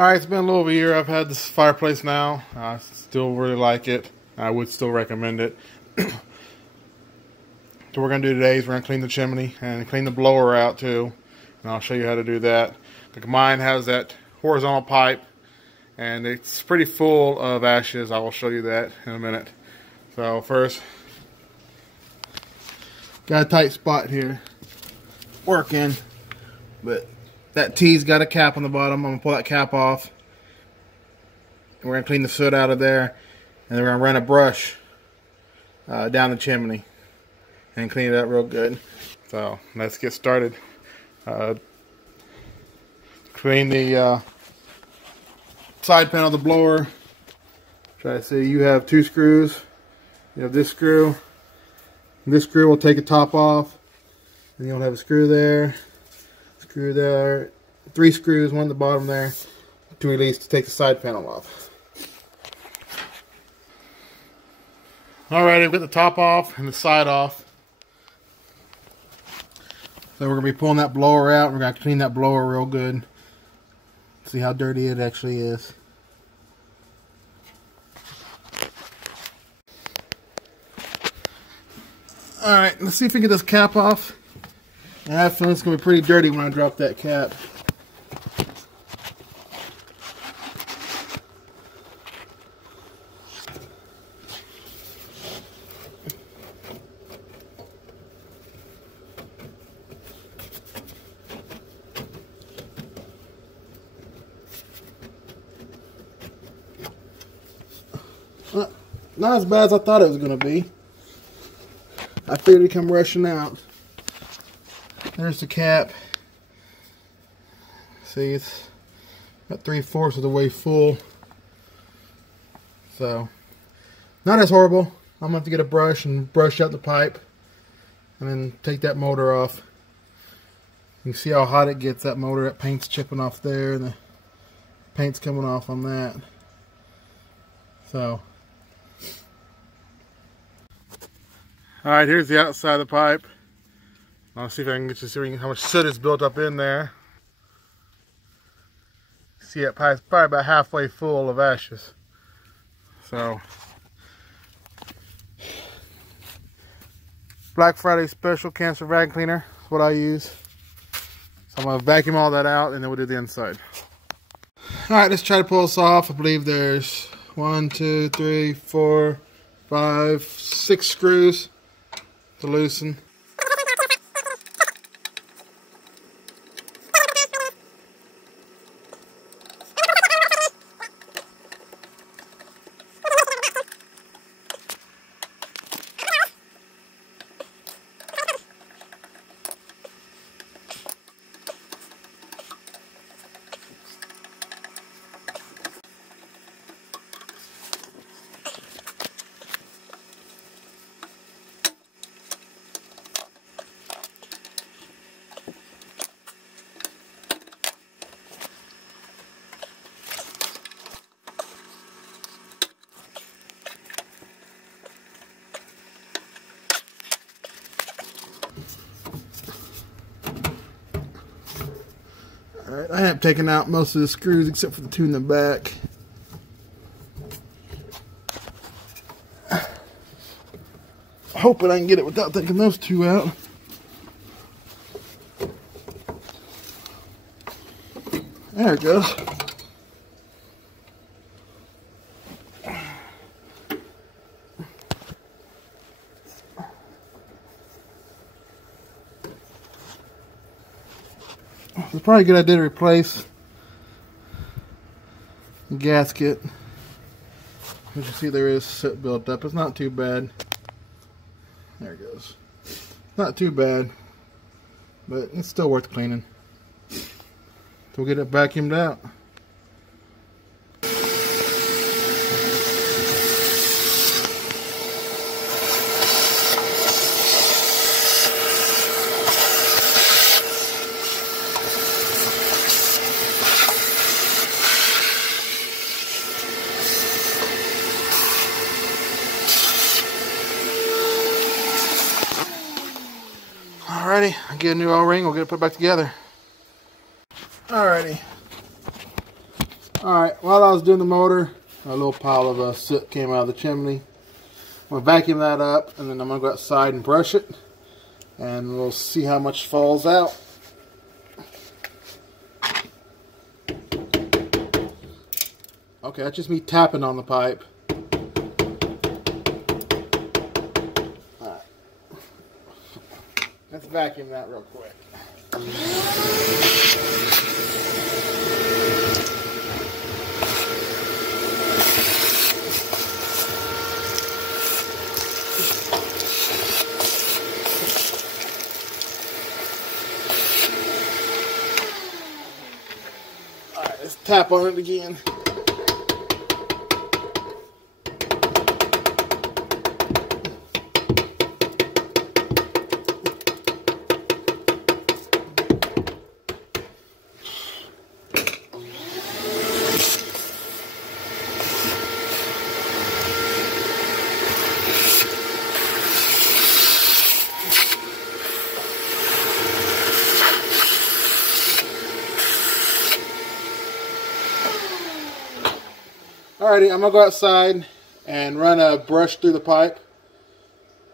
Alright, it's been a little over a year. I've had this fireplace now. I still really like it. I would still recommend it. So what we're going to do today is we're going to clean the chimney and clean the blower out too. And I'll show you how to do that. Like mine has that horizontal pipe and it's pretty full of ashes. I will show you that in a minute. So first, got a tight spot here. Working, but that T's got a cap on the bottom. I'm going to pull that cap off. And we're going to clean the soot out of there. And then we're going to run a brush down the chimney and clean it up real good. So let's get started. Clean the side panel of the blower. Try to see, you have two screws. You have this screw. And this screw will take the top off. And you'll have a screw there. Screw there, 3 screws, one at the bottom there to release to take the side panel off. Alright, I've got the top off and the side off. So we're going to be pulling that blower out. We're going to clean that blower real good. See how dirty it actually is. Alright, let's see if we can get this cap off. I have a feeling it's going to be pretty dirty when I drop that cap. Not as bad as I thought it was going to be. I figured it'd come rushing out. There's the cap. See, it's about 3/4 of the way full. So, not as horrible. I'm going to have to get a brush and brush out the pipe. And then take that motor off. You can see how hot it gets, that motor. That paint's chipping off there. And the paint's coming off on that. So. Alright, here's the outside of the pipe. I'll see if I can get you to see how much soot is built up in there. See, that pipe's probably about halfway full of ashes. So, Black Friday special cancer vacuum cleaner is what I use. So I'm going to vacuum all that out and then we'll do the inside. Alright, let's try to pull this off. I believe there's 1, 2, 3, 4, 5, 6 screws to loosen. Alright, I have taken out most of the screws except for the 2 in the back. Hoping I can get it without taking those 2 out. There it goes. It's probably a good idea to replace the gasket. As you see, there is soot built up. It's not too bad. There it goes. Not too bad, but it's still worth cleaning. So we'll get it vacuumed out. Alrighty, I'll get a new O-ring, we'll get it put back together. Alrighty. Alright, while I was doing the motor, a little pile of soot came out of the chimney. I'm going to vacuum that up, and then I'm going to go outside and brush it, and we'll see how much falls out. Okay, that's just me tapping on the pipe. Alright. Let's vacuum that real quick. Alright, let's tap on it again. Alrighty, I'm going to go outside and run a brush through the pipe,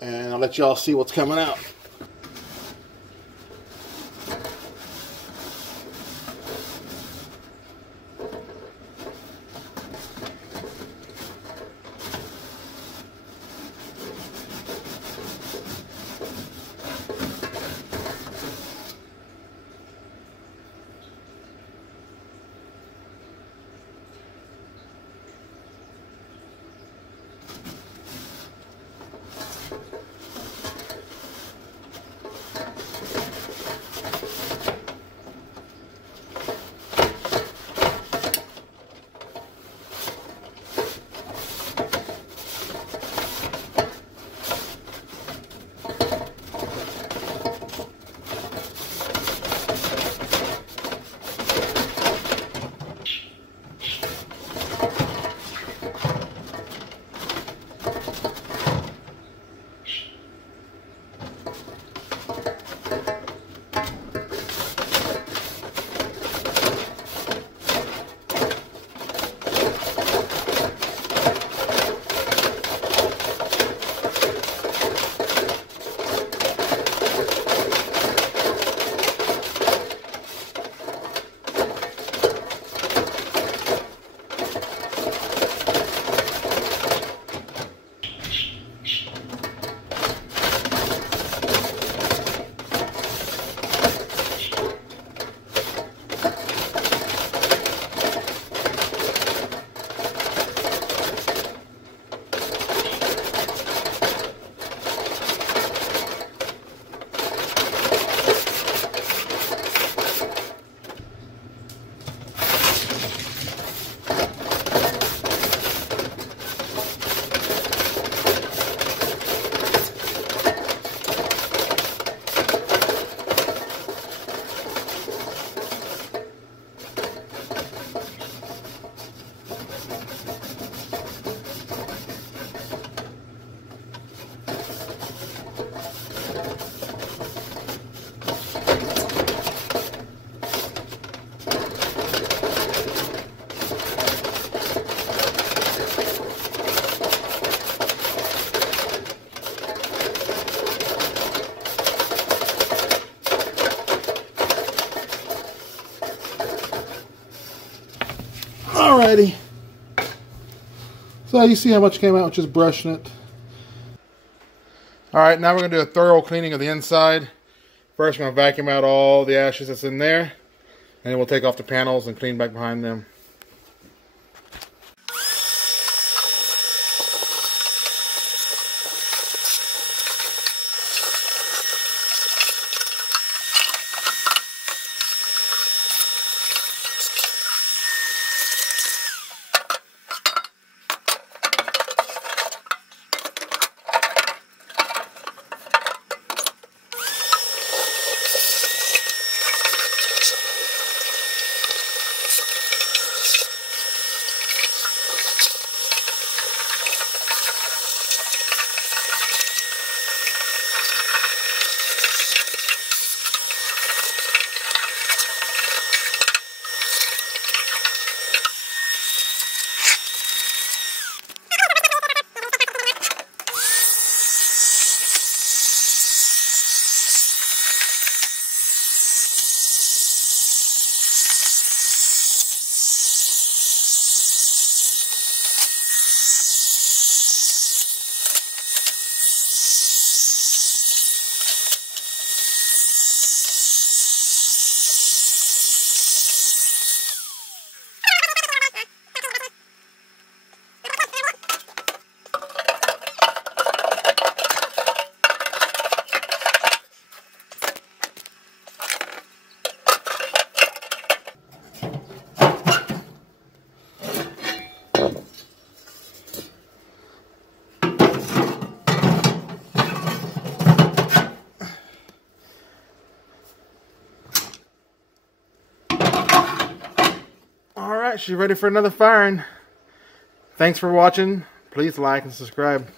and I'll let y'all see what's coming out. Alrighty. So you see how much came out with just brushing it. Alright, now we're going to do a thorough cleaning of the inside. First, I'm going to vacuum out all the ashes that's in there. And then we'll take off the panels and clean back behind them. Alright, she's ready for another firing. Thanks for watching. Please like and subscribe.